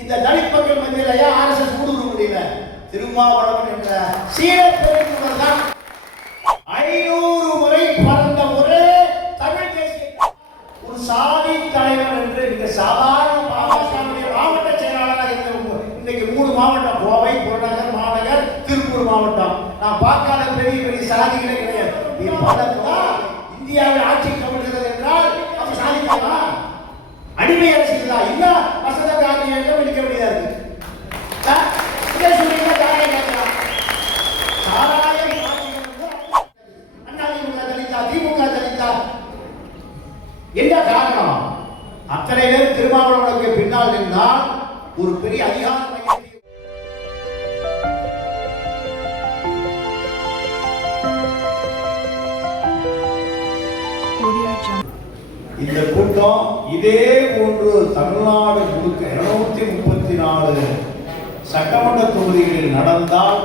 இந்த தலித் மக்கள் மத்தியில் ஏன் RSS ஊடுருவ முடியல? திருமாவளவன் என்ற சீன பெருங்குவர் தான் 500 முறை பறந்த ஒரே தமிழ் தேசிய ஒரு சாதி தலைவர் என்று மிக சாதாரண பாமகவுடைய மாவட்ட செயலாளராக இருந்த இன்னைக்கு 3 மாவட்டம், கோவை, புறநகர், மாநகர், திருப்பூர் மாவட்டம். நான் பார்க்காத பெரிய பெரிய சாதிகளே கிடையாது. இந்தியாவில் ஆட்சி கவிழ்கிறது என்றால் அது சாதிக்கலாமா? அடிமை அரசியல் தான். இல்ல வசந்த காந்தியிடம் எடுக்க முடியாது. என்ன காரணம்? அத்தனை பேர் திருமாவளவனுக்கு பின்னால் நின்றால் ஒரு பெரிய அதிகார மையத்தை இந்த கூட்டம் இதே போன்று தமிழ்நாடு முழுக்க 234 சட்டமன்ற தொகுதிகளில் நடந்தால்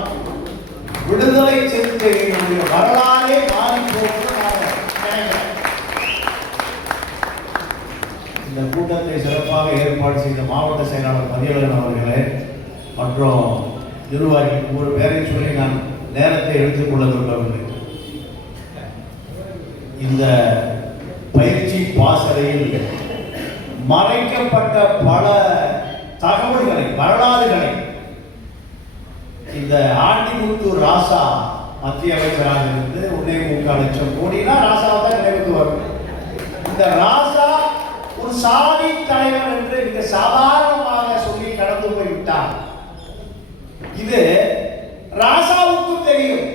விடுதலை சிறுத்தைகளுடைய வரலாறே மாறி போகும். இந்த கூட்டத்தை சிறப்பாக ஏற்பாடு செய்த மாவட்ட செயலாளர் மதியழகன் அவர்களே மற்றும் நிர்வாகிகள் ஒரு பேரை சொல்லி நான் நேரத்தை எடுத்துக்கொள்ள விரும்பவில்லை. இந்த பயிற்சி பாசறையில் மறைக்கப்பட்ட பல தகவல்களை, வரலாறுகளை இந்த ஆண்டிமுத்தூர் ராசா மத்திய அமைச்சராக இருந்து 1.3 லட்சம் கோடினா ராசாவை தான் நினைவுக்கு வரும். இந்த ராசா ஒரு சாதி தலைவர் என்று மிக சாதாரணமாக சொல்லி கடந்து போய்விட்டார். இது ராசாவுக்கு தெரியும்.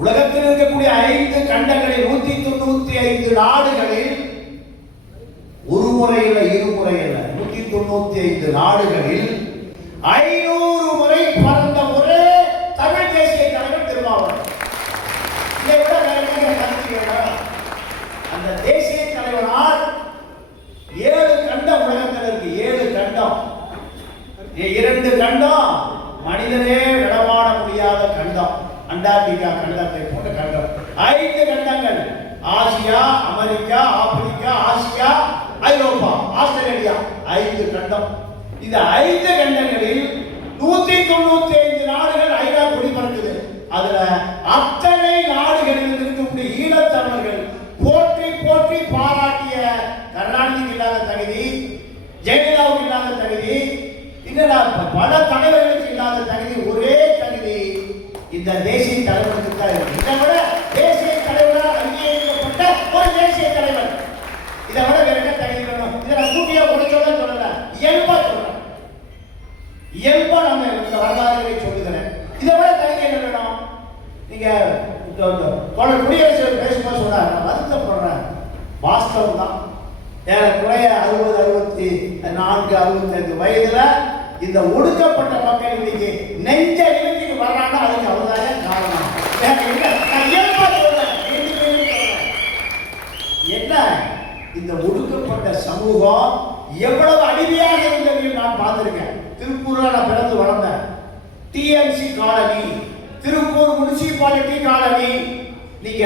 உலகத்தில் இருக்கக்கூடிய 5 கண்டங்களில் 195 நாடுகளில் ஒரு முறை இல்லை, இருமுறை இல்லை, 195 நாடுகளில் 500 முறை பறந்த ஒரே தமிழ் தேசிய தலைவர் திருமாவளவன். இதை விட வேற என்ன கருத்து வேணும்? அந்த தேசிய தலைவனால் 7 கண்டம் உலகத்தில் இருக்கு. 7 கண்டம். 2 கண்டம் மனிதனே நடமாட முடியாத கண்டம், அண்டார்டிகா கண்டத்தை போன்ற கண்டம். 5 கண்டங்கள், ஆசியா, அமெரிக்கா, ஆப்பிரிக்கா, ஆசியா, ஐரோப்பா, ஆஸ்திரேலியா, 5 கண்டம். இந்த 5 கண்டங்களில் 195 நாடுகள் ஐநா கொடி பறக்குது. அதுல அத்தனை நாடுகளில் இருக்கக்கூடிய ஈழத்தமிழர்கள் போற்றி போற்றி பாராட்டிய கருணாநிதிக்கு இல்லாத தகுதி, ஜெயலலிதாவுக்கு இல்லாத தகுதி, இன்னும் பல தலைவர்களுக்கு இல்லாத தகுதி, ஒரே தகுதி இந்த தேசிய தலைவருக்கு தான் இருக்கு. இதை விட தேசிய தலைவரால் அங்கீகரிக்கப்பட்ட ஒரு தேசிய தலைவர், இதை விட வேற என்ன தகுதி வேணும்? இதை நான் கூட்டியா குறைச்சோட சொல்லல, இயல்பா சொல்றேன். இயல்பா நம்ம இந்த வரலாறுகளை சொல்லுகிறேன். இதை விட தகுதி என்ன வேணும்? நீங்க குடியரசு பேசும்போது சொல்றாரு, நான் வருத்தப்படுறேன். வாஸ்தவம் தான். ஏறக்குறைய 60, 64, 65 வயதுல இந்த ஒடுக்கப்பட்ட மக்கள் இன்னைக்கு நெஞ்ச நிமித்திக்கு வர்றாங்க. அதுக்கு அவர்தான் காரணம். என்ன இந்த ஒடுக்கப்பட்ட சமூகம் எவ்வளவு அடிமையாக இருந்தது நான் பார்த்திருக்கேன். திருப்பூர்ல நான் பிறந்து வளர்ந்தேன். TMC colony, Tiruppur municipality colony. நீங்க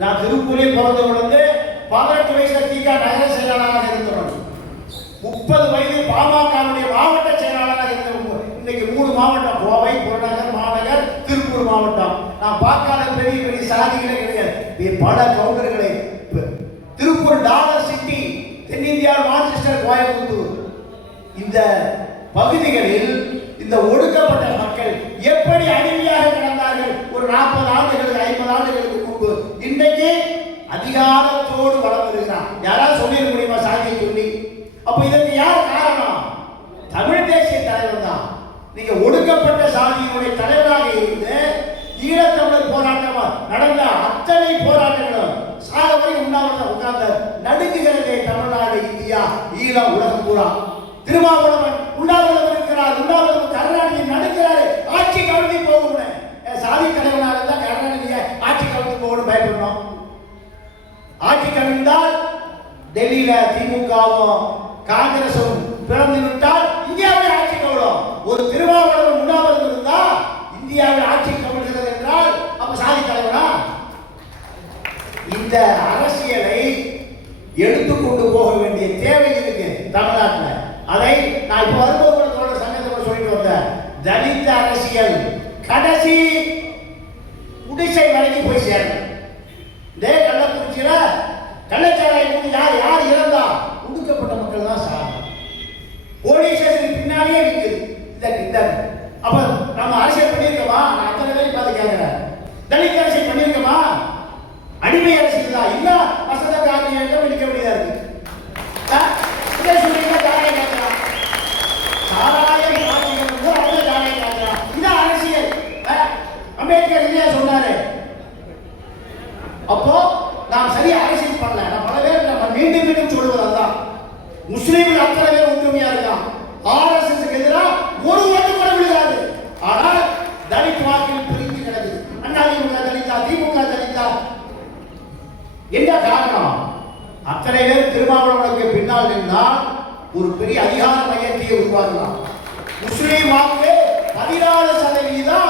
நான் திருப்பூரே பிறந்து வளர்ந்து 18 வயசுல திக நகர செயலாளராக இருந்தவன். 30 வயதில் பாமகவுடைய மாவட்ட செயலாளராக இருந்தவன். இன்னைக்கு 3 மாவட்டம், கோவை, புறநகர், மாநகர், திருப்பூர் மாவட்டம். நான் பார்க்காத பெரிய பெரிய சாதிகளே கிடையாது. பல கவுண்டர்களை. திருப்பூர் டாலர் சிட்டி, தென்னிந்தியா, மான்செஸ்டர், கோயம்புத்தூர், இந்த பகுதிகளில் இந்த ஒடுக்கப்பட்ட மக்கள் எப்படி அடிமையாக கிடந்தார்கள் ஒரு 40 ஆண்டுகளுக்கு 50 ஆண்டுகளுக்கு முன்பு. இன்றைக்கு அதிகாரத்தோடு வளம் வருகிறான். யாராவது சொல்லிட முடியுமா சாதியை சொல்லி? அப்ப இதற்கு யார் காரணம்? தமிழ் தேசிய தலைவர் தான். நீங்க ஒடுக்கப்பட்ட சாதியினுடைய தலைவராக இருந்து ஈழத்தமிழர் போராட்டமா நடந்த அத்தனை போராட்டங்களும் சாதனை உண்ணாவிரதம் உட்கார்ந்த நடுங்குகிறதே தமிழ்நாடு, இந்தியா, ஈழம், உலகம் பூரா. திருமாவளவன் உண்ணாவிரதம் இருக்கிறார். உண்ணாவிரதம் கருணாநிதி நடுக்கிறாரு. ஆட்சி கவிழ்ந்து போகும். சாதி தலைவனாக இருந்தா கருணாநிதிய ஆட்சி கவிழ்ந்து போகணும் பயப்படணும். ஆட்சி கவிழ்ந்தால் டெல்லியில திமுகவும் காங்கிரசும் பிறந்து விட்டால் இந்தியாவில் ஆட்சி கவிழும். ஒரு திருமாவளவன் உண்ணாவிரதம் இருந்தா இந்தியாவில் ஆட்சி கவிழ்கிறது என்றால் அப்ப சாதி தலைவனா? இந்த அரசியலை எடுத்துக்கொண்டு போக வேண்டிய தேவை இருக்கு தமிழ்நாட்டில். அதை நான் இப்போ வரும்போது கூட தோழ சங்கத்தை கூட சொல்லிட்டு வந்தேன். தலித் அரசியல் கடைசி குடிசை வரைக்கும் போய் சேரணும். இதே கள்ளக்குறிச்சியில கள்ளச்சாராயம் யார் யார் இறந்தா? ஒடுக்கப்பட்ட மக்கள் தான் சாகணும். போலீஸ் ஸ்டேஷன் பின்னாடியே இருக்குது. இந்த அப்ப நம்ம அரசியல் பண்ணியிருக்கோமா? நான் அத்தனை பேரும் பார்த்து கேட்கிறேன். தலித் அரசியல் பண்ணியிருக்கோமா? அடிமை அரசியல் தான். இல்ல வசத காரணம் நிற்க வேண்டியதா இருக்கு. அம்பேத்கர் இல்லையா சொன்னாரு. அப்போ நாம் சரியா அரசியல் பண்ணல. நான் பல பேர் நம்ம மீண்டும் மீண்டும் சொல்லுவது அதுதான். முஸ்லீம்கள் அத்தனை பேர் ஒற்றுமையா இருக்கான். ஆர்எஸ்எஸ்க்கு எதிராக ஒரு ஓட்டு கூட விழுகாது. ஆனால் தலித் வாக்கில் பிரிந்து கிடக்குது. அதிமுக தலித்தா, திமுக தலித்தா, என்ன காரணம்? அத்தனை பேர் திருமாவளவனுக்கு பின்னால் நின்றால் ஒரு பெரிய அதிகார மையத்தை உருவாக்கலாம். முஸ்லீம் வாக்கு 14%.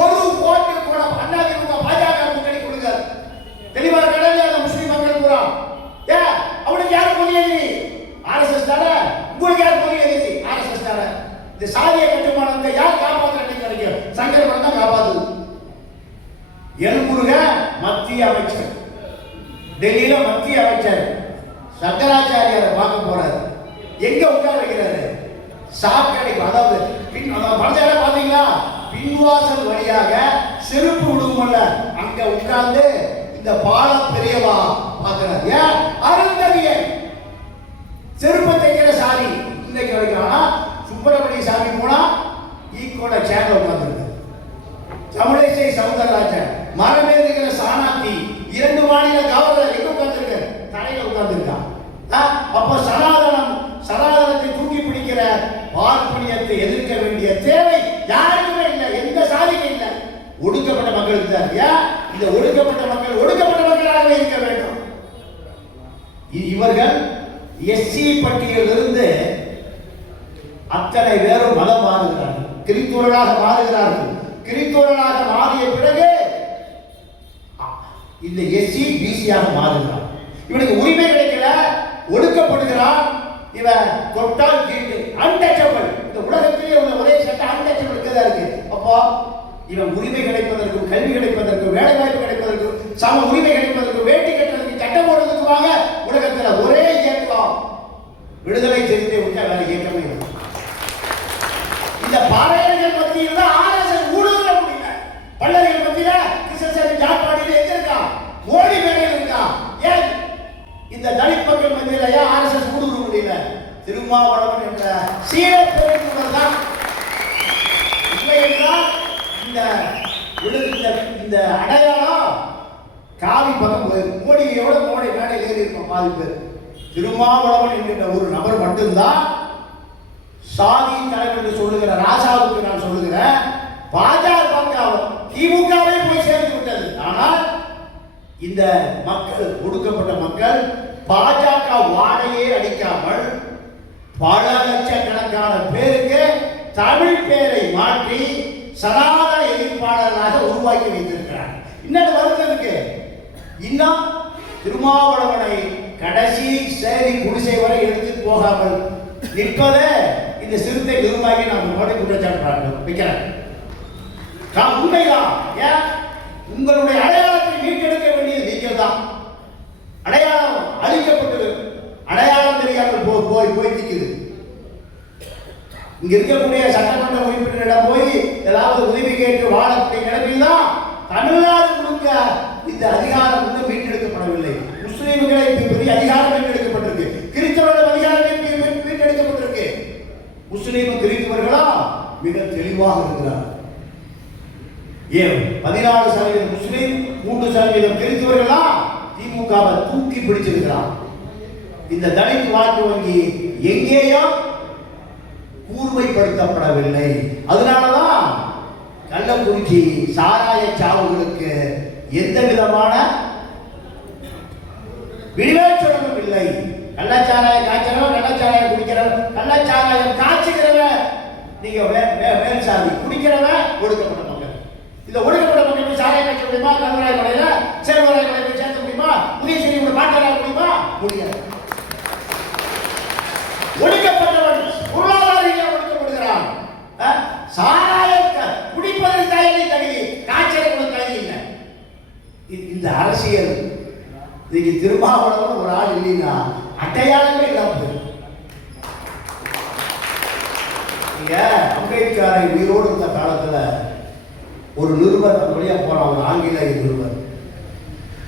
ஒரு ஓட்டு கூட அதிமுக பாஜக கூட்டணி கொடுங்க. தெளிவாக கடல்ல அந்த முஸ்லீம் மக்கள் பூரா ஏன் அவனுக்கு யார் பொது எதிரி? ஆர்எஸ்எஸ் தானே. உங்களுக்கு யார் பொது எதிரி? ஆர்எஸ்எஸ் தானே. இந்த சாதிய கட்டுமானத்தை யார் காப்பாற்றுறது? நினைக்கிறேன் சங்கர் மடம் தான் காப்பாத்துது. எல்முருக மத்திய அமைச்சர், டெல்லியில மத்திய அமைச்சர் சங்கராச்சாரியாரை பார்க்க போறாரு. எங்க உட்கார வைக்கிறாரு? சாக்கடை, அதாவது படத்தை பாத்தீங்களா? பின்வாசல் வழியாக செருப்பு விடுவோம்ல, அங்க உட்கார்ந்து இந்த பாலம் பெரியவா பார்க்கிறார். ஏன்? அருந்ததியர் செருப்பு தைக்கிற சாதி இன்னைக்கு வரைக்கும். ஆனா சுப்பிரமணிய சாமி போனா ஈக்கோட சேர்ல உட்கார்ந்துருக்கு. தமிழிசை சவுந்தரராஜன் மரமேறுகிற சாணாத்தி 2 மாநில கவர்னர் எங்க உட்கார்ந்துருக்க? தலையில உட்கார்ந்துருக்கான். அப்போ சனாதனத்தை தூக்கி பிடிக்கிற பார்ப்பனியத்தை எதிர்க்க வேண்டிய தேவை யாருக்குமே இல்லை. எந்த சாதிக்கும் இல்லை. ஒடுக்கப்பட்ட மக்களுக்கு தான். இந்த ஒடுக்கப்பட்ட மக்கள் ஒடுக்கப்பட்ட மக்களாகவே இருக்க வேண்டும். இவர்கள் எஸ்சி பட்டியலிருந்து அத்தனை பேரும் மதம் மாறுகிறார்கள், கிறிஸ்தவர்களாக மாறுகிறார்கள். கிறிஸ்தவர்களாக மாறிய பிறகு இந்த எஸ்சி பிசியாக மாறுகிறார். இவனுக்கு உரிமை கிடைக்கல, ஒடுக்கப்படுகிறான். இவன் தொட்டால் தீட்டு, அன்டச்சபிள். இந்த உலகத்திலே உள்ள ஒரே சட்டம் அன்டச்சபிள் தான் இருக்கு. அப்போ இவன் உரிமை கிடைப்பதற்கும், கல்வி கிடைப்பதற்கும், வேலை வாய்ப்பு கிடைப்பதற்கும், சம உரிமை கிடைப்பதற்கும், வேட்டி கட்டுறதுக்கு, சட்டம் போடுறதுக்கு வாங்க உலகத்துல ஒரே இயக்கம் விடுதலை செய்தியை விட்ட வேற இயக்கமே இல்லை. இந்த பாறையர்கள் மத்தியில் தான் ஆர்எஸ்எஸ் ஊடுருவ முடியல. பல்லர்கள் மத்தியில கிருஷ்ணசாமி ஜாட்பாடியில் எங்க இருக்கான்? மோடி மேடையில் இருக்கான். ஏன் இந்த தலித் மக்கள் மத்தியில ஏன் ஆர்எஸ்எஸ் ஊடுருவ முடியல? திருமாவளவன் என்ற சீர பெருங்குவர் தான். இல்லை என்றால் இந்த அடையாளம் காவி பக்கம் மோடியோட மோடி மேடையில் ஏறி இருக்கும். பாதி பேர் திருமாவளவன் என்கின்ற ஒரு நபர் மட்டும்தான் சாதி தலைவர் என்று சொல்லுகிற ராசாவுக்கு நான் சொல்லுகிறேன். பாஜக திமுகவே போய் சேர்ந்து விட்டது. ஆனால் இந்த மக்கள், ஒடுக்கப்பட்ட மக்கள் பாஜக வாடையே அடிக்காமல் பல லட்சக்கணக்கான பேருக்கு தமிழ் பேரை மாற்றி சனாதன எதிர்ப்பாளர்களாக உருவாக்கி வைத்திருக்கிறார். இன்னொரு வருத்தம் இருக்கு. இன்னும் திருமாவளவனை கடைசி சேரி குடிசை வரை எடுத்து போகாமல் நிற்பதே இந்த சிறுத்தை நிர்வாகி நான் மோடி குற்றச்சாட்டு வைக்கிறேன். உண்மைதான். ஏன்? உங்களுடைய அடையாளத்தை மீட்டெடுக்க வேண்டியது நீங்கள் தான். அடையாளம் அழிக்கப்பட்டது, அடையாளம் தெரியாமல் போய் நிற்குது. இங்க இருக்கக்கூடிய சட்டமன்ற உறுப்பினரிடம் போய் ஏதாவது உதவி கேட்டு வாழக்கூடிய நிலைமையில் தான் தமிழ்நாடு முழுக்க இந்த அதிகாரம் வந்து மீட்டெடுக்கப்படவில்லை. முஸ்லீம்களை பெரிய அதிகாரம் மீட்டெடுக்கப்பட்டிருக்கு, கிறிஸ்தவர்கள் அதிகாரம் மீட்டெடுக்கப்பட்டிருக்கு. முஸ்லீம் கிறிஸ்தவர்களா மிக தெளிவாக இருக்கிறார். ஏன் 14% முஸ்லீம், 3% கிறிஸ்தவர்களா திமுகவை தூக்கி பிடிச்சிருக்கிறார். இந்த தலித் வாக்கு வங்கி எங்கேயோ கூர்மைப்படுத்தப்படவில்லை. அதனாலதான் கள்ளக்குறிச்சி சாராய சாவுகளுக்கு எந்த விதமான விளைச்சலும் இல்லை. கள்ளச்சாராயம் காய்ச்சறவன், கள்ளச்சாராயம் குடிக்கிறவன், கள்ளச்சாராயம் காய்ச்சுகிறவன் நீங்க மேல் சாதி, குடிக்கிறவன் ஒடுக்கப்பட்ட மக்கள். இந்த ஒடுக்கப்பட்ட மக்கள் சாராயம் காய்ச்ச முடியுமா? கல்வராய் மலையில சேர்வராய் மலையில சேர்க்க முடியுமா? புதிய செய்தி பாட்டாளர் முடியுமா? முடியாது. ஒடுக்கப்பட்டவன் பொருளாதார திருமாவளவன் ஒரு ஆள் இல்லைன்னா அடையாளமே இல்லாம போயிடும். நீங்க அம்பேத்கரை உயிரோடு இருந்த காலத்துல ஒரு நிருபர் அந்த வழியா போறான், ஒரு ஆங்கிலேய நிருபர்.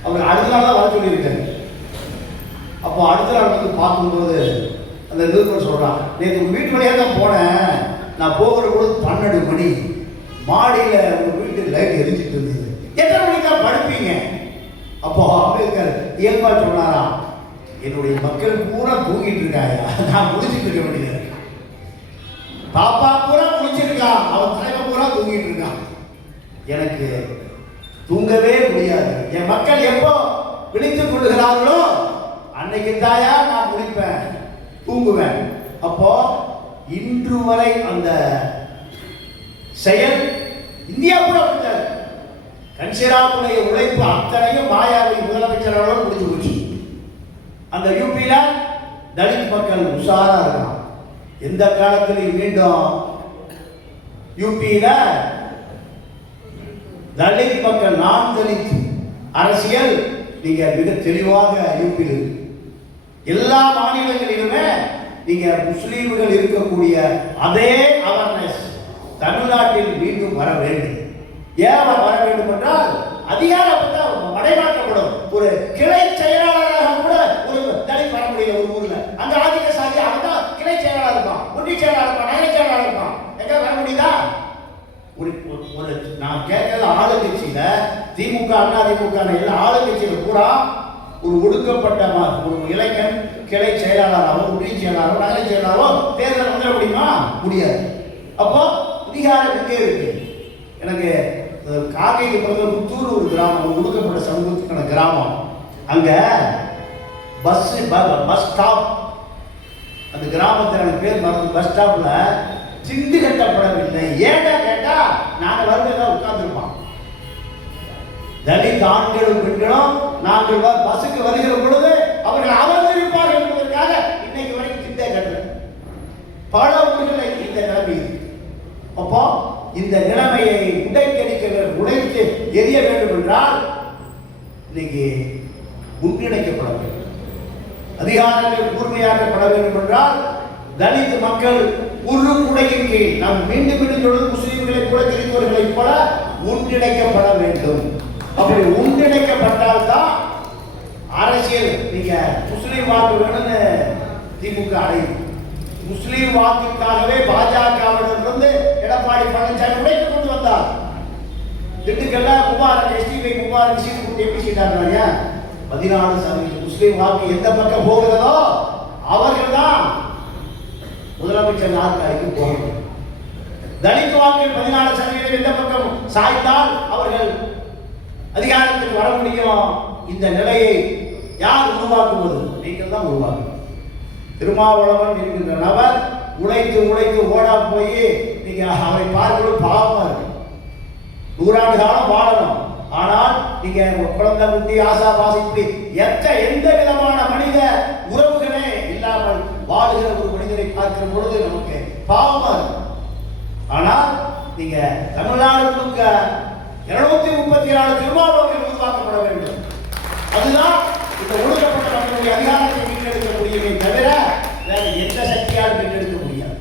அவர் அடுத்த நாள் தான் வர சொல்லியிருக்காரு. அப்போ அடுத்த நாள் வந்து பார்க்கும்போது அந்த நிருபர் சொல்றான், நேற்று வீட்டு வழியாக தான் போனேன், நான் போகிற பொழுது 12 மணி, மாடியில் உங்கள் வீட்டு லைட் எரிஞ்சிட்டு இருந்தது, எத்தனை மணிக்கு தான் படுப்பீங்க? அப்போ அம்பேத்கர் இயல்பா சொன்னாரா, என்னுடைய மக்கள் பூரா தூங்கிட்டு இருக்காயா, நான் முடிச்சுட்டு இருக்க வேண்டியது. பாப்பா பூரா முடிச்சிருக்கான், அவன் தலைவன் பூரா தூங்கிட்டு இருக்கான், எனக்கு தூங்கவே முடியாது. என் மக்கள் எப்போ விழித்துக் கொள்ளுகிறார்களோ அன்னைக்கு தாயா நான் முடிப்பேன், தூங்குவேன். அப்போ இன்று வரை அந்த செயல் இந்தியா கூட அப்படித்தாரு. கன்சிராவுடைய உழைப்பு அத்தனையும் மாயாவை முதலமைச்சரோட முடிஞ்சு போச்சு. அந்த யூபியில தலித் மக்கள் உஷாரா இருக்கான். எந்த காலத்திலையும் மீண்டும் யூபியில தலித் மக்கள், நான் தலித் அரசியல் நீங்க மிக தெளிவாக யூபியில் இருக்கு. எல்லா மாநிலங்களிலுமே நீங்க முஸ்லீம்கள் இருக்கக்கூடிய அதே அவேர்னஸ் தமிழ்நாட்டில் மீண்டும் வர வேண்டும். ஏன் வர வேண்டும் என்றால் அதிகாரம் மடைமாற்றப்படும். ஒரு கிளை செயலாளராக கூட ஒரு தலித் வர முடியல ஒரு ஊர்ல. அந்த ஆதிக்க சாதி அவன் தான் கிளை செயலாளர் இருப்பான், ஒன்றிய செயலாளர் இருப்பான், நகர செயலாளர் இருப்பான். எங்க வர முடியுதா? ஒரு நான் கேட்கறது ஆளுங்கட்சியில திமுக, அண்ணா திமுக எல்லா ஆளுங்கட்சியில கூட ஒரு ஒடுக்கப்பட்ட ஒரு இளைஞன் கிளை செயலாளராகவோ ஒன்றிய செயலாளரோ நகர செயலாளரோ தேர்தல் வந்துட முடியுமா? முடியாது. அப்போ அதிகாரம் எங்கே இருக்கு? எனக்கு காக்கைக்கு பிறகு புத்தூர் ஒரு கிராமம், ஒடுக்கப்பட்ட சமூகத்துக்கான கிராமம். அங்க பஸ் ஸ்டாப், அந்த கிராமத்தில் பேர் மறந்து, பஸ் ஸ்டாப்ல சிந்து கட்டப்படவில்லை. ஏன்னா கேட்டா நாங்க வருவதா உட்கார்ந்துருப்போம். தலித் ஆண்களும் பெண்களும் நாங்கள் பஸ்ஸுக்கு வருகிற பொழுது அவர்கள் அமர்ந்திருப்பார்கள் என்பதற்காக இன்னைக்கு வரைக்கும் சிந்தை கட்டல. பல ஊர்களை இந்த நிலைமை. அப்போ இந்த நிலைமையை உடைத்து எரிய வேண்டும் என்றால் இன்னைக்கு ஒன்றிணைக்கப்பட வேண்டும். அதிகாரங்கள் கூர்மையாக்கப்பட வேண்டும் என்றால் தலித் மக்கள் ஒரு குடையின் கீழ், நாம் மீண்டும் மீண்டும் சொல்வது முஸ்லீம்களை கூட கிறிஸ்தவர்களை போல ஒன்றிணைக்கப்பட வேண்டும். அப்படி ஒன்றிணைக்கப்பட்டால் தான் அரசியல். நீங்க முஸ்லீம் வாக்கு வேணும்னு திமுக அடையும். முஸ்லீம் வாக்குக்காகவே பாஜகவிலிருந்து எடப்பாடி பழனிசாமி உடைத்து கொண்டு வந்தார். திண்டுக்கல்ல குமாரன் எஸ்டிபி குமாரன் சீட்டு கொடுத்து எப்படி சீட்டாங்க? 14% முஸ்லீம் வாக்கு எந்த பக்கம் போகிறதோ அவர்கள் தான் முதலமைச்சர் நாற்காலிக்கு போகணும். தலித் வாக்கில் 14% எந்த பக்கம் சாய்த்தால் அவர்கள் அதிகாரத்துக்கு வர முடியும். இந்த நிலையை யார் உருவாக்குவது? நீங்கள் தான் உருவாக்கணும். திருமாவளவன் என்கின்ற நபர் உழைத்து ஓடா போய் நீங்க அவரை பார்க்கணும், பாவமா இருக்கு. 100 ஆண்டு காலம் வாழணும். ஆனால் நீங்க குழந்தை குட்டி ஆசா பாசி இப்படி எந்த விதமான மனித உறவுகளே இல்லாமல் வாழுகிற ஒரு மனிதரை பார்க்கிற பொழுது நமக்கு பாவமா இருக்கு. ஆனால் நீங்க தமிழ்நாடு முழுக்க 234 திருமாவளவர்கள் உருவாக்கப்பட வேண்டும். அதுதான் இந்த ஒடுக்கப்பட்ட மக்களுடைய அதிகாரத்தை மீட்டெடுக்கக்கூடியதை தவிர வேற எந்த சக்தியால் மீட்டெடுக்க முடியாது.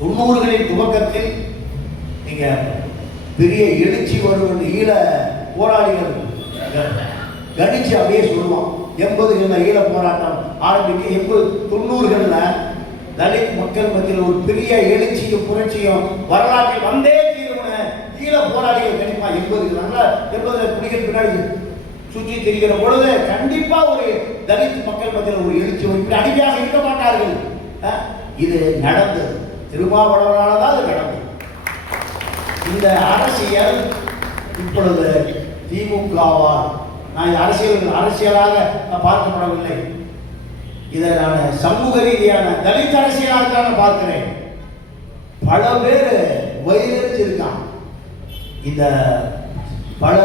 90களின் துவக்கத்தில் நீங்க பெரிய எழுச்சி வரும் என்று ஈழ போராளிகள் கணிச்சு அப்படியே சொல்லுவான். 80களில் ஈழ போராட்டம் ஆரம்பிக்க 90களில் தலித் மக்கள் மத்தியில் ஒரு பெரிய எழுச்சியும் புரட்சியும் வரலாற்றில் வந்தே தீர்வுன ஈழ போராளிகள் கண்டிப்பா 80 குடிகள் பின்னாடி சுற்றி திரிகிற பொழுது கண்டிப்பா ஒரு தலித் மக்கள் மத்தியில் ஒரு எழுச்சி, இப்படி அடிமையாக இருக்க மாட்டார்கள். இது நடந்தது, திருமாவளவனால்தான் அது நடந்தது. இந்த அரசியல் இப்பொழுது திமுகவால், நான் அரசியலாக பார்க்கப்படவில்லை, இதை நான் சமூக ரீதியான தலித் அரசியலாக தான் பார்க்கிறேன். பல பேர் வயிறிருக்கான். இந்த பல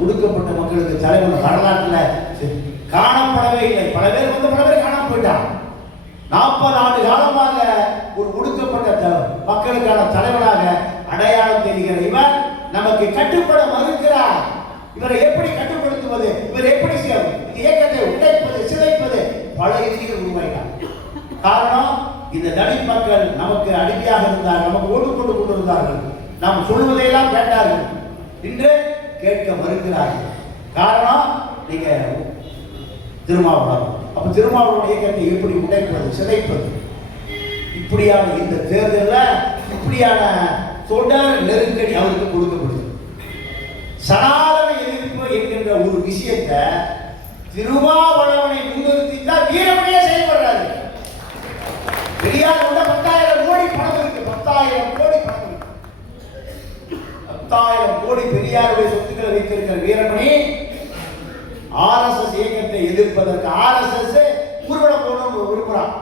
ஒடுக்கப்பட்ட மக்களுக்கு தலைவர் வரலாற்றில் காணப்படவே இல்லை. பல பேர் காணாம போயிட்டான். 40 ஆண்டு காலமாக ஒரு ஒடுக்கப்பட்ட மக்களுக்கான தலைவராக அடையாளம் தெரிகிற இவர் நமக்கு கட்டுப்பட மறுக்கிறார். இவரை எப்படி கட்டுப்படுத்துவது? இவர் எப்படி இந்த தலித் மக்கள் நமக்கு அடிமையாக இருந்தார்கள், நமக்கு ஓட்டுக்கொண்டு கொண்டிருந்தார்கள், நாம் சொல்லுவதையெல்லாம் கேட்டார்கள். இன்று கேட்க மறுக்கிறார்கள். காரணம் நீங்க திருமாவளவன். அப்ப திருமாவளவன் இயக்கத்தை எப்படி உடைப்பது, சிதைப்பது? இப்படியான இந்த தேர்தலில் இப்படியான தொடர் நெருக்கடி அவருக்கு கொடுக்கப்படுது. சனாதன எதிர்ப்பு என்கின்ற ஒரு விஷயத்தை திருமாவளவனை முன்னிறுத்தி தான் வீரமணியே செயல்படுறாரு. பெரியார் 10,000 கோடி பணம் இருக்கு, 10,000 கோடி பணம் இருக்கு. 10,000 கோடி பெரியாருடைய சொத்துக்களை வைத்திருக்கிற வீரமணி ஆர்எஸ்எஸ் இயக்கத்தை எதிர்ப்பதற்கு ஆர்எஸ்எஸ் ஊர்வலம் போடணும் விரும்புறான்.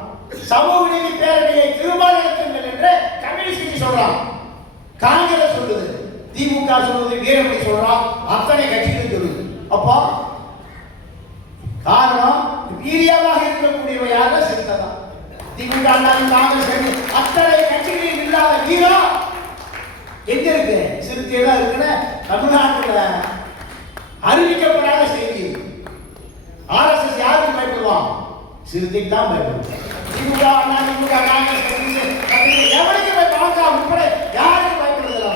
சமூக நீதி பேரணியை திருமாவளவன் என்று கம்யூனிஸ்ட் கட்சி சொல்றான், காங்கிரஸ் சொல்லுது, திமுக சொல்லுது, வீரமணி சொல்றான், அத்தனை கட்சிகள் சொல்லுது. அப்போ காரணம் வீரியமாக இருக்கக்கூடியவை யார சிறுத்தைதான். திமுக காங்கிரஸ் அத்தனை கட்சிகளில் இல்லாத வீரம் எங்க இருக்கு? சிறுத்தை தான் இருக்குன்னு தமிழ்நாட்டில் அறிவிக்கப்படாத செய்தி. ஆர்எஸ்எஸ் யாருக்கு பயப்படுவான்? சிறுத்தைக்கு தான் பயப்படுவான். திமுக காங்கிரஸ் எவனுக்கு பாஜக உட்பட யாருக்கு பயப்படுறது?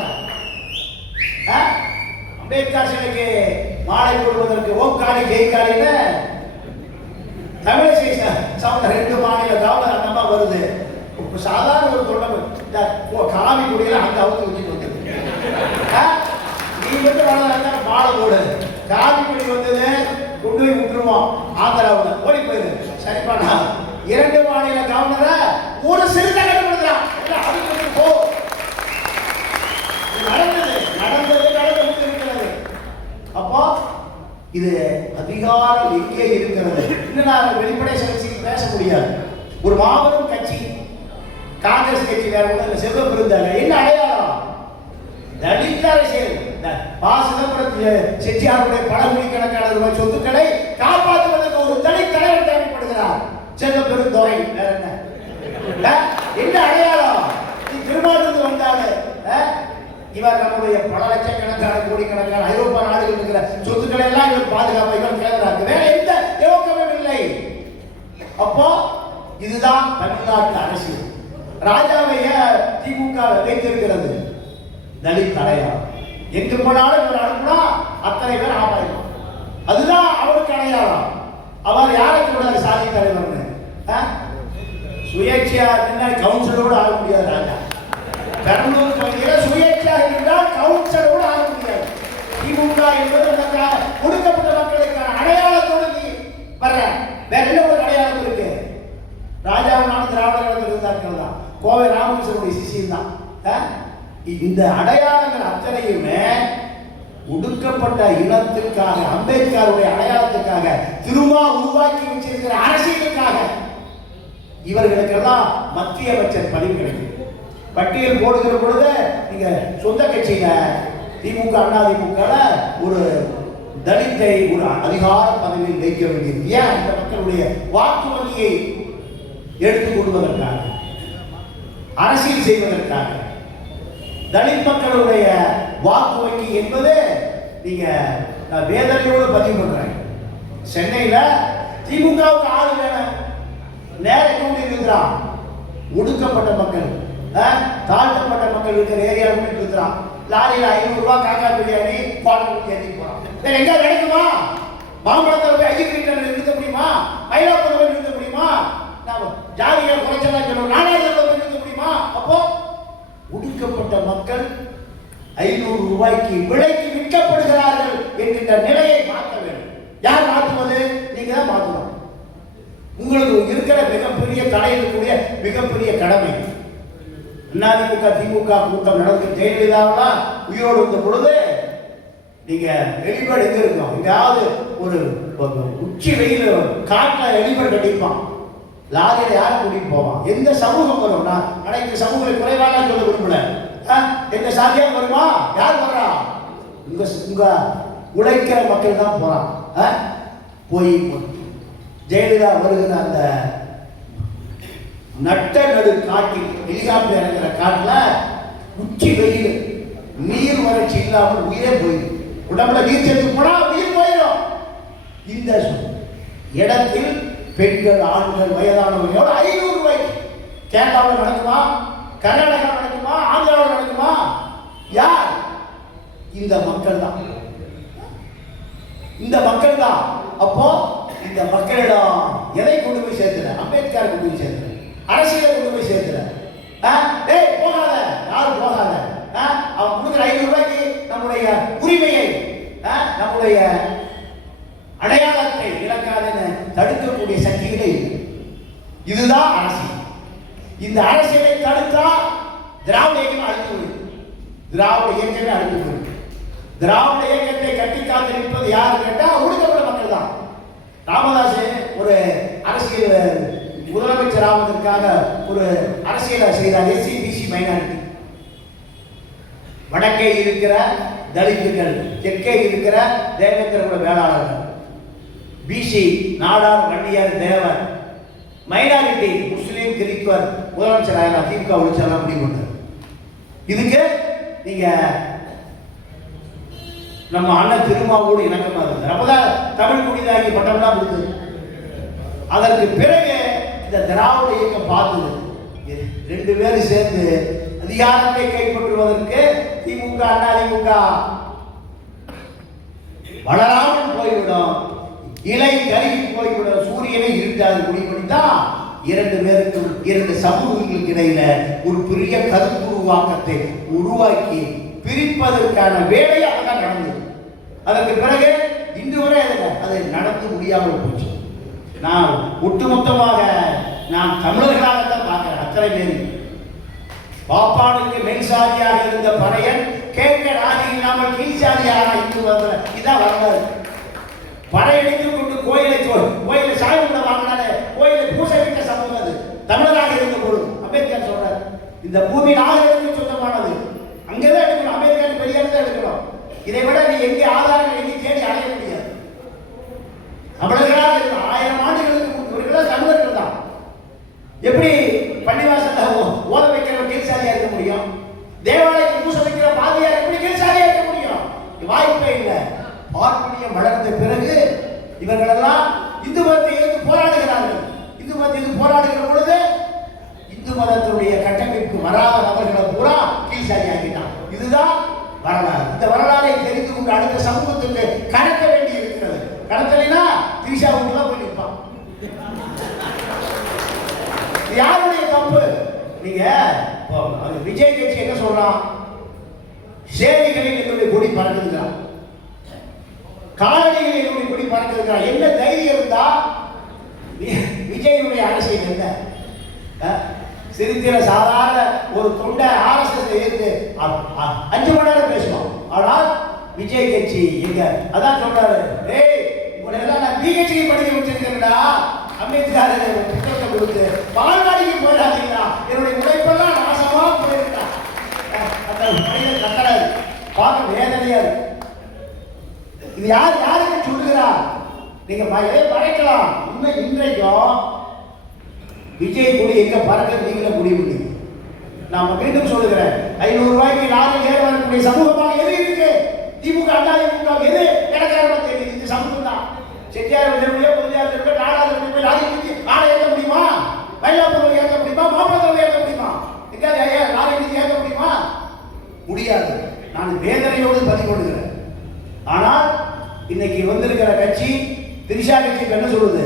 அம்பேத்கர் சிலைக்கு மாலை போடுவதற்கு ஓம்காரி ஜெய்காரின்னு தமிழிசை சவுண்ட் 2 மாநில கவர்னர் அந்தமா வருது. சாதாரண ஒரு தொண்டை காவி குடியில அங்க அவுத்து வச்சுட்டு வந்தது. நீ வந்து வளர்ந்தா மாலை போடு, காவி குடி வந்தது கொண்டு போய் விட்டுருவோம் ஆந்திராவில், ஓடி போயிரு. சரிப்பானா 2 மாநில கவர்னரை ஒரு சிறுத்தை கட்டுப்படுத்துறான். அதுக்கு போ நடந்தது இருக்கிறது. அப்போ இது அதிகாரம் எங்கே இருக்கிறது? இன்னும் நான் வெளிப்படை சிகிச்சைக்கு பேச முடியாது. ஒரு மாபெரும் கட்சி காங்கிரஸ் கட்சி, வேற ஒன்றும் செல்வம் இருந்தாங்க. என்ன அடையாளம்? தலித் அரசியல். செட்டியாருடைய பழங்குடி கணக்கான ரூபாய் சொத்துக்களை காப்பாற்றுவதற்கு ஒரு தலித் தலைவர் தேவைப்படுகிறார். செல்வ பெருந்தொகை. வேற என்ன என்ன அடையாளம்? திருமாவளவன் வந்தாரு. இவர் நம்முடைய பல லட்சக்கணக்கான கோடிக்கணக்கான ஐரோப்பா நாடுகள் இருக்கிற சொத்துக்களை எல்லாம் இவர் பாதுகாப்பு இவர் கேட்கிறாங்க. வேற எந்த யோகமும் இல்லை. அப்போ இதுதான் தமிழ்நாட்டு அரசியல். ராஜாவை திமுக வைத்திருக்கிறது தலித் அடையாளம். எங்கு போனாலும் இவர் அனுப்புனா அத்தனை பேர் ஆபாயம். அதுதான் அவருக்கு அடையாளம். அவர் யாரை சொல்றாரு சாதி தலைவர்னு? சுயேட்சையா கவுன்சிலரோடு ஆக முடியாது. ராஜா பெரம்பலூர் பகுதியில் சுயேட்சையா இருந்தால் கவுன்சிலரோடு ஆக முடியாது. திமுக என்பது கொடுக்கப்பட்ட மக்களுக்கான அடையாளத்தோடு நீ வர்ற. வேற என்ன ஒரு அடையாளம் இருக்கு? ராஜாவுனால திராவிட கழகத்தில் இருந்தார்கள் தான், கோவை ராமகிருஷ்ணனுடைய சிஷியம் தான். இந்த அடையாளங்கள் அத்தனையுமே ஒடுக்கப்பட்ட இனத்திற்காக, அம்பேத்கருடைய அடையாளத்துக்காக, திருமா உருவாக்கி வச்சிருக்கிற அரசியலுக்காக இவர்களுக்கெல்லாம் மத்திய அமைச்சர் பதவி கிடைக்கும். பட்டியல் போடுகிற பொழுது நீங்க சொந்த கட்சியில திமுக அதிமுக ஒரு தலித்தை ஒரு அதிகார பதவியில் வைக்க வேண்டியது ஏன்? இந்த மக்களுடைய வாக்கு வங்கியை எடுத்துக் கொள்வதற்காக, அரசியல் செய்வதற்காக. தலித் மக்களுடைய வாக்கு வங்கி என்பது நீங்க வேதனையோடு பதிவு பண்றேன். சென்னையில திமுகவுக்கு ஆளு வேணும், நேரம் கொண்டு இருக்கிறான். ஒடுக்கப்பட்ட மக்கள், தாழ்த்தப்பட்ட மக்கள் இருக்கிற ஏரியாவுக்கு இருக்கிறான். லாரியில் 500 ரூபாய் காக்கா பிரியாணி பாட்டு ஏற்றி போறான். வேற எங்க கிடைக்குமா? மாம்பழத்தில் போய் ஐயர் நிறுத்த முடியுமா? மயிலாப்பூர் போய் நிறுத்த முடியுமா? ஜாதிகளை குறைச்சலாம் சொல்லுவோம், நாடாளுமன்ற போய் நிறுத்த முடியுமா? அப்போ ஒடுக்கப்பட்ட மக்கள் 500 ரூபாய்க்கு விலைக்கு விற்கப்படுகிறார்கள் என்கின்ற நிலையை மாற்ற வேண்டும். யார் மாற்றுவது? நீங்க தான் மாற்றணும். உங்களுக்கு இருக்கிற மிகப்பெரிய தடை இருக்கக்கூடிய மிகப்பெரிய கடமை. அதிமுக திமுக கூட்டம் நடந்து ஜெயலலிதாவெல்லாம் உயிரோடு இருந்த பொழுது நீங்க எலிபேர்டு எங்க இருக்கும்? எங்காவது ஒரு உச்சி வெயில் காட்டில் எலிபேர்டு கட்டிப்பான். லாரியில யாரை கூட்டிட்டு போவான்? எந்த சமூகம் வரும்னா, அனைத்து சமூகங்களை குறைவாக சொல்ல விரும்பல. எந்த சாதியா வருமா? யார் வர்றா? உங்க உழைக்கிற மக்கள் தான் போறான். போய் ஜெயலலிதா வருகிற அந்த நட்ட நடு காட்டில், ஹெலிகாப்டர் இறங்குற காட்டில் உச்சி வெயில், நீர் வறட்சி இல்லாமல் உயிரே போயிடும். உடம்புல நீர் சேர்த்து போனா உயிர் போயிடும். இந்த இடத்தில் பெண்கள், ஆண்கள், வயதானவர்களோட 500 ரூபாய்க்கு கேரளாவில் நடக்குமா? கர்நாடகா நடக்குமா? ஆந்திராவில் நடக்குமா? யார்? இந்த மக்கள் தான். இந்த மக்கள் தான். அப்போ இந்த மக்களிடம் எதை கொண்டு போய் சேர்த்துல? அம்பேத்கர் கொண்டு போய் சேர்த்துல, அரசியலை கொண்டு போய் சேர்த்துல. போகாத, யாரும் போகாத. அவன் கொடுக்குற 500 ரூபாய்க்கு நம்முடைய உரிமையை, நம்முடைய அடையாளத்தை இழக்காதுன்னு தடுக்கக்கூடிய சக்திகளே இல்லை. இதுதான் அரசியல். இந்த அரசியலை தடுத்தா திராவிட இயக்கம் அழிந்து போயிடும். திராவிட இயக்கமே அழிந்து போயிடும். திராவிட இயக்கத்தை கட்டி காத்து நிற்பது யாரு கேட்டா ஒடுக்கப்பட்ட மக்கள் தான். ராமதாஸ் ஒரு அரசியல் முதலமைச்சர் ஆவதற்காக ஒரு அரசியலை செய்தார். எஸ்சி பிசி மைனாரிட்டி, வடக்கே இருக்கிற தலித்துகள், தெற்கே இருக்கிற தேவேந்திர குல வேளாளர்கள், பிசி நாடார் வன்னியர் தேவர், மைனாரிட்டி முஸ்லீம் கிறிஸ்துவர் முதலமைச்சர் ஆகலாம். திமுக ஒழிச்செல்லாம் முடிவு பண்ணார். இதுக்கு நீங்க நம்ம அண்ணன் திருமாவோடு இணக்கமா இருந்தார். அப்பதான் தமிழ் குடிதாகி பட்டம்லாம் கொடுத்தது. அதற்கு பிறகு இந்த திராவிட இயக்கம் பார்த்தது, 2 பேரும் சேர்ந்து அதிகாரத்தை கைப்பற்றுவதற்கு திமுக அதிமுக வளராமல் போய்விடும், இலை கருகி போய்விடும், சூரியனை இருட்டாது முடிவெடுத்தான் 2 பேருக்கும் 2 சமூகங்களுக்கு இடையில ஒரு பெரிய கருத்துருவாக்கத்தை உருவாக்கி பிரிப்பதற்கான வேலை அதான் நடந்தது. அதற்கு பிறகு இன்று வரை அது நடந்து முடியாமல் போச்சு. நான் ஒட்டுமொத்தமாக நான் தமிழர்களாகத்தான் பார்க்கிறேன். அத்தனை பேர் பாப்பானுக்கு மென்சாதியாக இருந்த பறையன் கேட்க ராஜி இல்லாமல் கீழ்சாதியாக இருந்து வந்த இதான் வரலாறு. பறையடித்துக் கொண்டு கோயிலை சாமி கூட வாங்கினால கோயிலை பூசை விட்ட சமூகம் அது தமிழராக இருந்த பொழுது. அம்பேத்கர் சொல்றார், இந்த பூமி நாகரிகத்துக்கு சொந்தமானது, அங்கேதான் எடுக்கணும். அம்பேத்கர் பெரியார் தான் எடுக்கணும். இதை விட நீ எங்கே ஆதாரங்கள் எங்கே தேடி அடைய முடியாது. தமிழர்களாக இருக்கிற 1000 ஆண்டுகளுக்கு முன்பு தமிழர்கள் தான். எப்படி பள்ளிவாசல்ல ஓத வைக்கிறவன் கீழ்சாதியா இருக்க முடியும்? தேவாலயத்தில் பூசை வைக்கிற பாதியார் எப்படி கீழ்சாதியா இருக்க முடியும்? வாய்ப்பே இல்லை. பார்ப்பனியம் வளர்ந்த பிறகு இவர்களெல்லாம் இந்து மதத்தை எதிர்த்து போராடுகிறார்கள். இந்து மதத்தை எதிர்த்து போராடுகிற பொழுது இந்து மதத்தினுடைய கட்டமைப்பு வராத நபர்களை பூரா கீழ்சாதி ஆகிட்டான். இதுதான் வரலாறு. இந்த வரலாறை தெரிந்து கொண்டு அடுத்த சமூகத்துக்கு கடத்த வேண்டி இருக்கிறது. கடத்தலைன்னா திரிஷா உள்ள போய் நிற்பான். யாருடைய தப்பு? நீங்க விஜய் கட்சி என்ன சொல்றான்? சேரிகளில் என்னுடைய கொடி பறக்குதுங்கிறான், காலடிகளில் என்னுடைய கொடி பறக்குதுங்கிறான். என்ன தைரியம் இருந்தா விஜயனுடைய அரசியல் என்ன? சிரித்திர சாதாரண ஒரு தொண்டை RSS இருந்து 5 மணி நேரம் பேசுவோம். ஆனால் விஜய் கட்சி எங்க அதான் சொல்றாரு, உங்களெல்லாம் நான் பிஹெச்டி படிக்க வச்சிருக்கேன்டா, அம்பேத்கர் புத்தகத்தை கொடுத்து பால்வாடிக்கு போயிடாதீங்களா, என்னுடைய உழைப்பெல்லாம் நாசமா போயிருக்கா. அந்த மனிதன் கட்டடாது பார்க்க வேதனையா இருக்கு. இது யாருக்கு சொல்லுகிறா? நீங்க மறைக்கலாம். இன்றைக்கும் விஜய் கொடி எங்க பறக்க நீங்களே முடிவு பண்ணி. நாம மீண்டும் சொல்லுகிறேன், 500 ரூபாய்க்கு லாரி ஏற வரக்கூடிய சமூகமாக எது இருக்கு? திமுக அதிமுக எது நடக்கிறதா தெரியுது? இந்த சமூகம் தான். செட்டியார் பொதுவாக நாடாளுமன்ற போய் லாரி பிடிச்சி ஆளை ஏற்ற முடியுமா? மயிலாப்பூர் ஏற்ற முடியுமா? மாப்பிளத்தில் ஏற்ற முடியுமா? எங்காவது லாரி பிடிச்சி ஏற்ற முடியுமா? முடியாது. நான் வேதனையோடு பதிவு கொள்கிறேன். ஆனால் இன்னைக்கு வந்திருக்கிற கட்சி திரிஷா கட்சி என்ன சொல்லுது?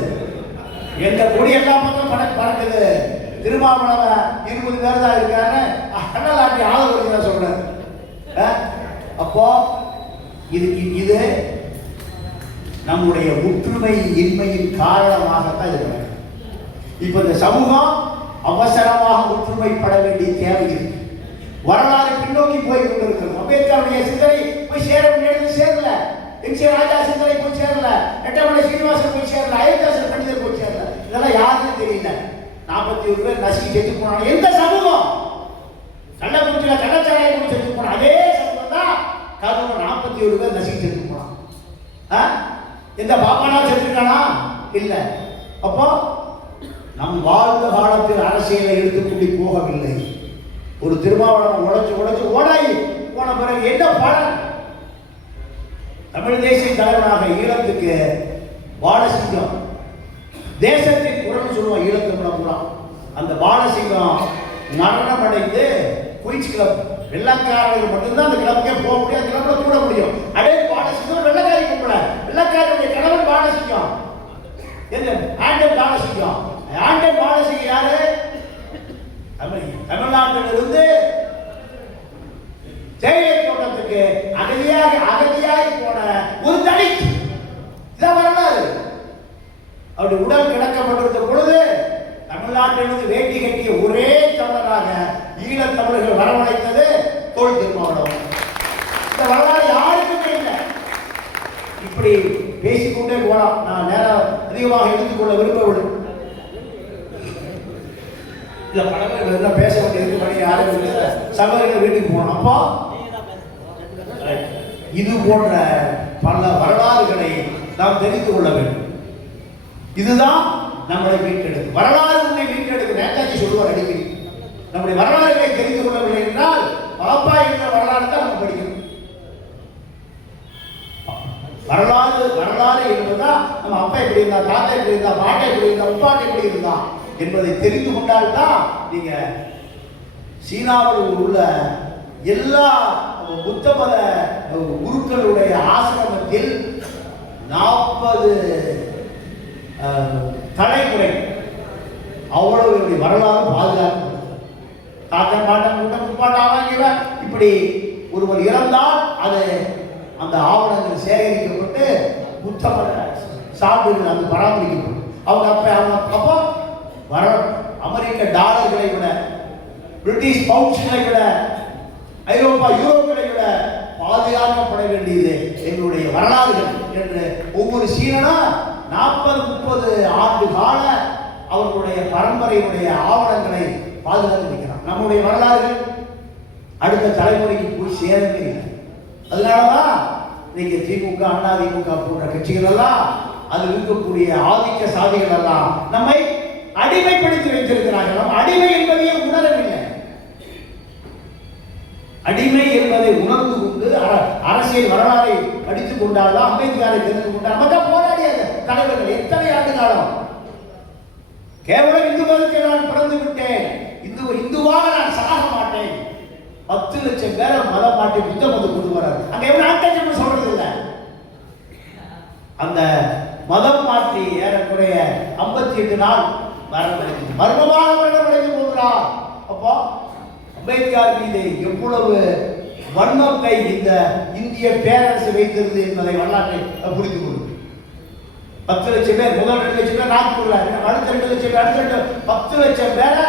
எங்க கொடி எல்லாம் பக்கம் பறக்குது, திருமாவளவன் 20 பேர் தான் இருக்காரு, அண்ணலாட்டி ஆதரவு சொல்றாரு. அப்போ இது நம்முடைய ஒற்றுமை இன்மையின் காரணமாகத்தான் இருக்கு. இப்ப இந்த சமூகம் அவசரமாக ஒற்றுமைப்பட வேண்டிய தேவை இருக்கு. வரலாறு பின்னோக்கி போய் கொண்டிருக்கிறது. அம்பேத்கருடைய சிந்தனை போய் சேர வேண்டியது சேரல. எம்.சி. ராஜா சிந்தனை போய் சேரல. எட்டமலை சீனிவாசன் போய் சேரல. அயோத்தியாசன் பண்டிதர் போய் சேரல. இதெல்லாம் யாருன்னு தெரியல. 41 பேர் நசுக்கி செத்து போனாங்க. எந்த சமூகம்? கள்ளக்குறிச்சியில கள்ளச்சாராயம் போய் செத்து போன அதே சமூகம் தான் கரூர் 41 பேர் நசுக்கி செத்து போனான். எந்த பாப்பானா செத்துருக்கானா? இல்ல. அப்போ நம் வாழ்ந்த காலத்தில் அரசியலை எடுத்துக்கொண்டு போகவில்லை. ஒரு திருமாவளவன் உழைச்சு ஓடாய் போன பிறகு என்ன பலன்? தமிழ் தேசிய தலைவனாக ஈழத்துக்கு வாழ செஞ்சோம். தேசத்தின் குரல் சொல்லுவோம். ஈழத்தமிழ பூரா அந்த பாலசிங்கம் மரணம் அடைந்து குயின்ஸ் கிளப் வெள்ளக்காரர்கள் மட்டும்தான் அந்த கிளப்புக்கே போக முடியும், அந்த கிளப்ல கூட முடியும். அதே பாலசிங்கம் வெள்ளக்காரி கூப்பிட, வெள்ளக்காரருடைய கணவன் பாலசிங்கம், ஆண்டன் பாலசிங்கம். ஆண்டன் பாலசிங்கம் யாரு? தமிழ்நாட்டிலிருந்து தேயிலை தோட்டத்துக்கு அகதியாகி போன ஒரு தலித். இதான் வரலாறு. அவருடைய உடல் கிடக்கப்பட்டிருந்த பொழுது தமிழ்நாட்டிலிருந்து வேட்டி கட்டிய ஒரே தமிழராக ஈழத் தமிழர்கள் வரவழைத்தது தோல் திருமாவளவன். இந்த வரலாறு யாருக்குமே இல்லை. இப்படி பேசிக்கொண்டே போலாம். நான் நேரம் அதிகமாக எடுத்துக்கொள்ள விரும்பவில்லை. இல்ல படங்கள் பேச வேண்டியது மணி யாரும் சகோதரர்கள் வீட்டுக்கு போனோம். அப்போ இது போன்ற பல வரலாறுகளை நாம் தெரிந்து கொள்ள வேண்டும். இதுதான் நம்மளை மீட்டெடுக்கும் வரலாறு. உன்னை மீட்டெடுக்கும். நேதாஜி சொல்லுவார் அடிக்கடி, நம்முடைய வரலாறுகளை தெரிந்து கொள்ளவில்லை என்றால் பாப்பா என்ற வரலாறு தான் நம்ம படிக்கணும். வரலாறு என்பதுதான் நம்ம அப்பா எப்படி இருந்தா, தாத்தா எப்படி இருந்தா, பாட்டா எப்படி இருந்தா, உப்பாட்டை எப்படி இருந்தா என்பதை தெரிந்து கொண்டால்தான் நீங்க சீனாவில் உள்ள எல்லா புத்த மத குருக்களுடைய ஆசிரமத்தில் 40 தலைமுறை அவ்வளவு வரலாறு பாதுகாப்பு. தாத்தன் பாட்டன் கூட்டம் முப்பாட்டாக இப்படி ஒருவர் இறந்தால் அது அந்த ஆவணங்கள் சேகரிக்கப்பட்டு புத்த மத சான்றுகள் அது பராமரிக்கப்படும். அவங்க அப்போ வர அமெரிக்க டாலர்களை விட, பிரிட்டிஷ் பவுண்ட்ஸ்களை விட, ஐரோப்பா யூரோக்களை விட பாதுகாக்கப்பட வேண்டியது எங்களுடைய வரலாறுகள் என்று ஒவ்வொரு சீனனா 40-30 ஆண்டு கால அவர்களுடைய பரம்பரையுடைய ஆவணங்களை பாதுகாத்து வைக்கிறான். நம்முடைய வரலாறுகள் அடுத்த தலைமுறைக்கு போய் சேரவே இல்லை. அதனாலதான் இன்னைக்கு திமுக, அண்ணா திமுக போன்ற கட்சிகள் எல்லாம் அதில் இருக்கக்கூடிய ஆதிக்க சாதிகள் எல்லாம் நம்மை அடிமைப்படுத்தி வைத்திருக்கிறார்கள். நம்ம அடிமை என்பதையே உணரவில்லை. அடிமை என்பதை உணர்ந்து கொண்டு அரசியல் வரலாறை படித்துக் கொண்டால்தான், அம்பேத்கரை தெரிந்து கொண்டால் மக்கள் போராடிய தலைவர்கள் எத்தனை ஆண்டு காலம் கேவலம் இந்து மதத்தில் நான் பிறந்து விட்டேன், இந்துவாக நான் சாக மாட்டேன், 10 லட்சம் பேரை மதம் மாட்டி புத்த மதம் கொண்டு வராரு. அங்க எவ்வளவு ஆட்டம் சொல்றது இல்லை. அந்த மதம் மாற்றி ஏறக்குறைய 58 நாள் மர்மமாக மரணமடைந்து போகிறார். அப்போ அம்பேத்கர் மீது எவ்வளவு வன்மத்தை இந்த இந்திய பேரரசு வைத்திருந்தது என்பதை வரலாற்றை புரிந்து கொள்ளும். 10 லட்சம் பேர், முதல் 2 லட்சம் பேர் நாக்பூர்ல, அடுத்த 2 லட்சம் பேர், அடுத்த 10 லட்சம் பேரை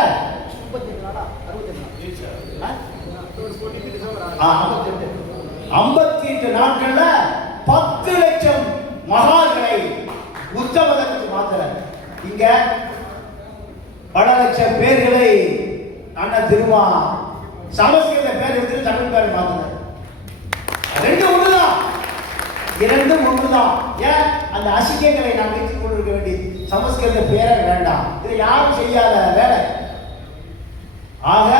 58 நாட்கள்ல 10 லட்சம் மகான்களை புத்த மதத்துக்கு மாத்திர. இங்க பல லட்சம் பேர்களை அண்ணன் திருமா சமஸ்கிருத பேர் எடுத்து தமிழ் பேர் மாத்தினார். ரெண்டும் ஒன்றுதான். ஏன் அந்த அசிங்கங்களை நாம் வைத்துக் கொண்டிருக்க வேண்டிய சமஸ்கிருத பேரை வேண்டாம். இது யாரும் செய்யாத வேலை. ஆக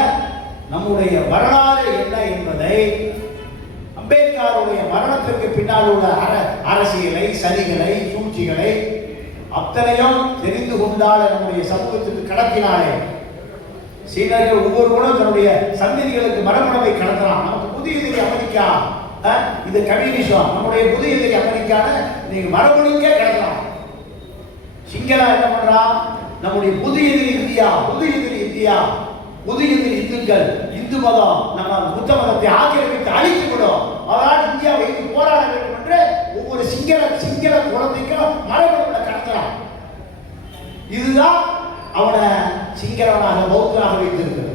நம்முடைய வரலாறு என்ன என்பதை அம்பேத்கருடைய மரணத்திற்கு பின்னால் உள்ள அரசியலை, சதிகளை, சூழ்ச்சிகளை அத்தனையும் தெரிந்து கொண்டால் நம்முடைய சமூகத்துக்கு கடத்தினாலே சீனர்கள் ஒவ்வொருவரும் தன்னுடைய சந்ததிகளுக்கு மரபணுவை கடத்தலாம். நமக்கு புதிய எதிரி அமெரிக்கா, இது கம்யூனிசம், நம்முடைய புதிய எதிரி அமெரிக்கான நீங்க மரபணுக்கே கடத்தலாம். சிங்களா என்ன பண்றா? நம்முடைய புதிய எதிரி இந்தியா, புதிய எதிரி இந்துக்கள், இந்து மதம் நம்ம புத்த மதத்தை ஆக்கிரமித்து அழித்து விடும், அதனால் இந்தியா வைத்து போராட வேண்டும் என்று ஒவ்வொரு சிங்கள குழந்தைக்கும் மரபணுல கடத்தலாம். இதுதான் அவனை சிங்களனாக, பௌத்தனாக வைத்திருக்கிறது.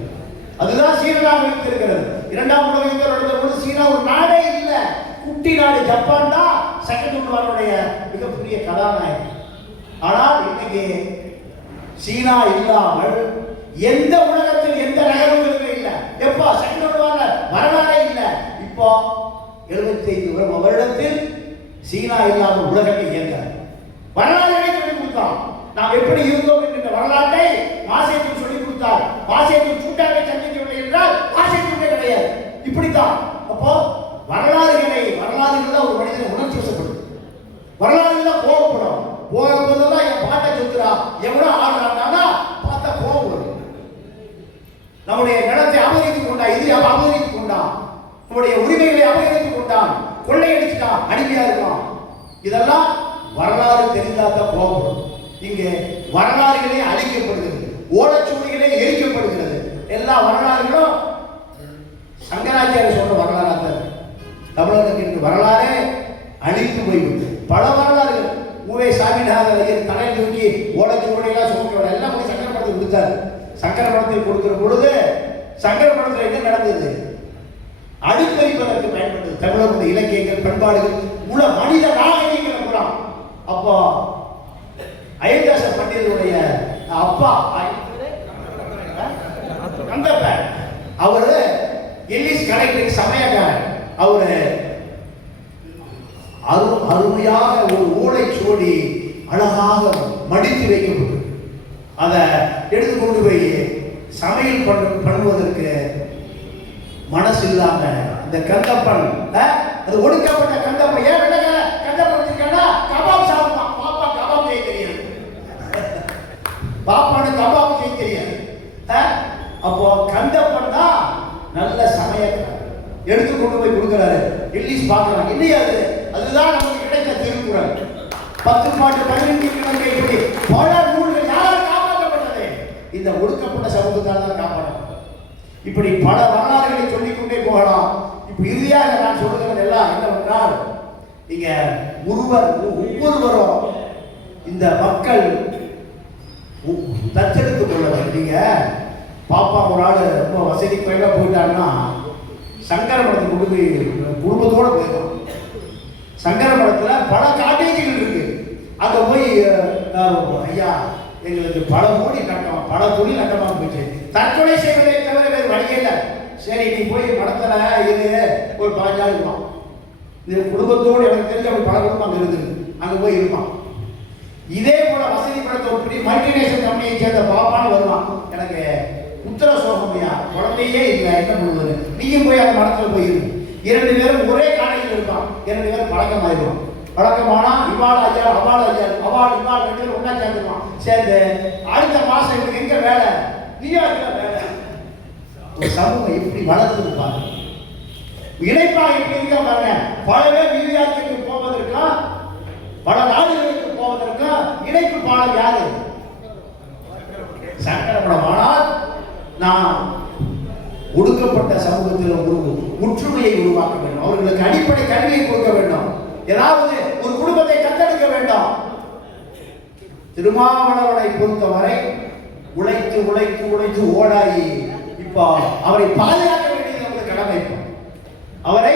அதுதான் சீனாக வைத்திருக்கிறது. 2ஆம் உலக யுத்தம் நடந்தபோது சீனா ஒரு நாடே இல்லை, குட்டி நாடு. ஜப்பான் தான் செகண்ட் வாருடைய மிகப்பெரிய கதாநாயகன். ஆனால் இன்னைக்கு சீனா இல்லாமல் எந்த உலகத்தில் எந்த நகரங்களுமே இல்லை. எப்போ செகண்ட் வார வரலாறே இல்லை. இப்போ 75 வருடத்தில் சீனா இல்லாமல் உலகத்தை இயங்க வரலாறு சொல்லிக் கொடுத்தான். நாம் எப்படி இருந்தோம் என்கிற வரலாற்றை வாசியத்தில் சொல்லிக் கொடுத்தார். வாசியத்தில் சூட்டாக சந்திக்கவில்லை என்றால் வாசியத்துமே கிடையாது. இப்படித்தான். அப்போ வரலாறுகள் தான் ஒரு மனிதனை உணர்ச்சி வசப்படுது. வரலாறுகள் கோபப்படும். போகும்போதுதான் என் பாட்டை சொல்கிறா எவ்வளவு ஆடுறாங்கன்னா பார்த்தா கோபம் வரும். நம்முடைய நிலத்தை அபகரித்துக் கொண்டான், எதிரி அபகரித்துக் கொண்டான், நம்முடைய உரிமைகளை அபகரித்துக் கொண்டான், கொள்ளையடிச்சுட்டான், அடிமையா இருக்கான். இதெல்லாம் வரலாறு தெரிந்தாதான் போகப்படும். இங்கே வரலாறுகளே அழிக்கப்படுகிறது, ஓலைச்சுவடிகளே எரிக்கப்படுகிறது. எல்லா வரலாறுகளும் சங்கராச்சாரிய சொல்ற வரலாறு தான். தமிழகத்திற்கு வரலாறே அழித்து போய்விட்டு பல வரலாறுகள். மூவே சாமிநாதர் ஐயர் தலையில் தூக்கி ஓலைச்சுவடியெல்லாம் சுமக்க எல்லாம் போய் சங்கர படத்தில் கொடுத்தாரு. சங்கர படத்தில் கொடுக்கிற பொழுது சங்கர படத்தில் என்ன நடந்தது? அடுப்பறிப்பதற்கு பயன்பட்டது தமிழர்களுடைய இலக்கியங்கள், பண்பாடுகள், மனித நாகரிகங்கள் எல்லாம். அப்போ அயோத்தியாச பண்டிதருடைய அப்பா கந்தப்பன் அவரு எல்லிஸ் கலெக்டருக்கு சமயக்காரர். அவரு அருமையாக ஒரு ஓலைச்சுவடி அழகாக மடித்து வைக்கப்பட்டு அதை எடுத்துக்கொண்டு போய் சமையல் பண்ணுவதற்கு மனசு இல்லாம இந்த கந்தப்பன், அது ஒடுக்கப்பட்ட கந்தப்பன், ஏன் கந்தப்பன் வச்சிருக்கா கபாப் சாப்பிடுவான். பாப்பா கபாப் செய்ய தெரியாது, பாப்பானு கபாப் செய்ய தெரியாது. அப்போ கந்தப்பன் தான் நல்ல சமயக்காரர், எடுத்துக்கொண்டு போய் கொடுக்கிறாரு. எல்லிஸ் பார்க்கிறாங்க, இல்லையா அதுதான் நமக்கு கிடைத்த திருக்குறள். 10 பாட்டு 15 கிழமை இப்படி பல நூல்கள் யாரால் காப்பாற்றப்பட்டது? இந்த ஒடுக்கப்பட்ட சமூகத்தால் தான் காப்பாற்றப்பட்டது. இப்படி பல வரலாறுகளை சொல்லிக்கொண்டே போகலாம். இப்ப இறுதியாக நான் சொல்லுகிறது எல்லாம் என்னவென்றால், நீங்க ஒவ்வொருவரும் இந்த மக்கள் தத்தெடுத்துக் கொள்ள நீங்க பாப்பா ஒரு ஆள் ரொம்ப வசதி குறைவாக போயிட்டாங்கன்னா சங்கர மடத்துக்கு கொண்டு போய் குடும்பத்தோடு போயிடும். சங்கர மடத்தில் பல காட்டேஜுகள் இருக்கு. அங்கே போய் ஐயா எங்களுக்கு பல கோடி நட்டம், பல தொழில் நட்டமாக போயிடுச்சு, தற்கொலை செய்வதை தவிர வேறு வழியே இல்லை. சரி நீ போய் மடத்தில் இது ஒரு 15 நாள் இருப்பான். இது குடும்பத்தோடு எனக்கு தெரிஞ்ச அப்படி பல குடும்பம் அங்கே இருக்குது, அங்கே போய் இருப்பான். இதே போல வசதி படத்தை ஒரு பெரிய மல்டிநேஷனல் கம்பெனியை சேர்ந்த பாப்பான்னு வருவான். எனக்கு உத்தர சோகமையா குழந்தையே இல்லை, என்ன பண்ணுவது? நீயும் போய் அந்த மடத்தில் போயிரு. 2 பேரும் ஒரே காலேஜில் இருப்பான். 2 பேரும் பழக்கமாயிருவான். பழக்கமானா இவாள் ஐயா அவாள் ஐயா அவாள் இவாள் 2 பேரும் ஒன்றா சேர்ந்துருவான். சேர்ந்து அடுத்த மாதம் இவனுக்கு எங்கே வேலை? நியூயார்க்கில் வேலை. ஒரு சமூகம் எப்படி வளர்ந்துருப்பாங்க, இணைப்பாக எப்படி இருக்க பாருங்க. பல பேர் நியூயார்க்கு போவதற்கா, பல நாடுகளுக்கு போவதற்கா இணைப்பு பாலம் யாரு? சங்கரப்படம். ஆனால் நாம் ஒடுக்கப்பட்ட சமூகத்தில் ஒரு ஒற்றுமையை உருவாக்க வேண்டும். அவர்களுக்கு அடிப்படை கல்வியை கொடுக்க வேண்டும். ஏதாவது ஒரு குடும்பத்தை தத்தெடுக்க வேண்டும். திருமாவளவனை பொறுத்தவரை உழைத்து உழைத்து உழைத்து ஓடாயி இப்போ அவரை பாதுகாக்க வேண்டியது நமக்கு கடமை. அவரை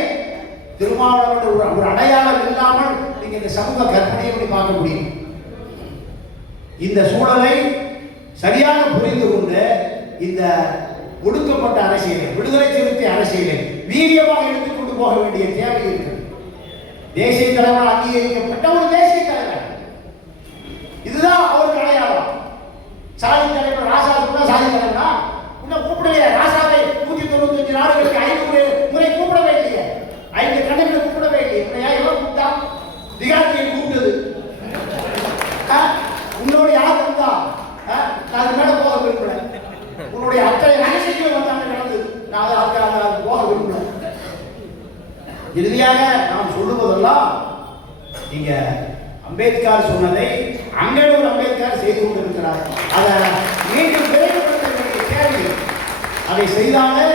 திருமாவளவன் ஒரு அடையாளம் இல்லாமல் நீங்க இந்த சமூக கற்பனையை பார்க்க முடியும். இந்த சூழலை சரியாக புரிந்து கொண்டு இந்த ஒடுக்கப்பட்ட அரசியலை, விடுதலை சிறுத்தை அரசியலை வீரியமாக எடுத்துக்கொண்டு போக வேண்டிய தேவை இருக்கு. தேசிய தலைவர் அங்கீகரிக்கப்பட்ட ஒரு தேசிய தலைவர், இதுதான் அவருக்கு அடையாளம். சாதி தலைவர் ராசா கூட சாதி தலைவரா? இன்னும் கூப்பிடலையே ராசாவை. 195 நாடுகளுக்கு 500 முறை கூப்பிடவே இல்லையே, 5 கணக்கு கூப்பிடவே இல்லையே. எவ்வளவு கூப்பிட்டா? திகாத்தியை கூப்பிட்டது. உன்னோட யார் வந்தா? நான் மேல போக விரும்பல. உன்னுடைய அத்தனை ரகசியங்கள் வந்தாங்க நடந்தது. நான் அதை போக விரும்பல. இறுதியாக நாம் சொல்லுவதெல்லாம், நீங்க அம்பேத்கர் சொன்னதை அங்கேயும் அம்பேத்கர் செய்து கொண்டிருக்கிறார். அதை மீண்டும் விரைவுபடுத்த வேண்டிய தேவை. அதை செய்தாலே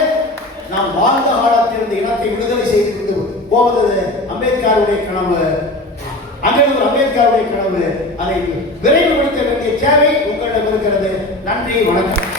நாம் வாழ்ந்த காலத்தில் இந்த இனத்தை விடுதலை செய்து கொண்டு போவது அம்பேத்கருடைய கனவு. அங்கேயும் அம்பேத்கருடைய கனவு. அதை விரைவுபடுத்த வேண்டிய தேவை உங்களிடம் இருக்கிறது. நன்றி, வணக்கம்.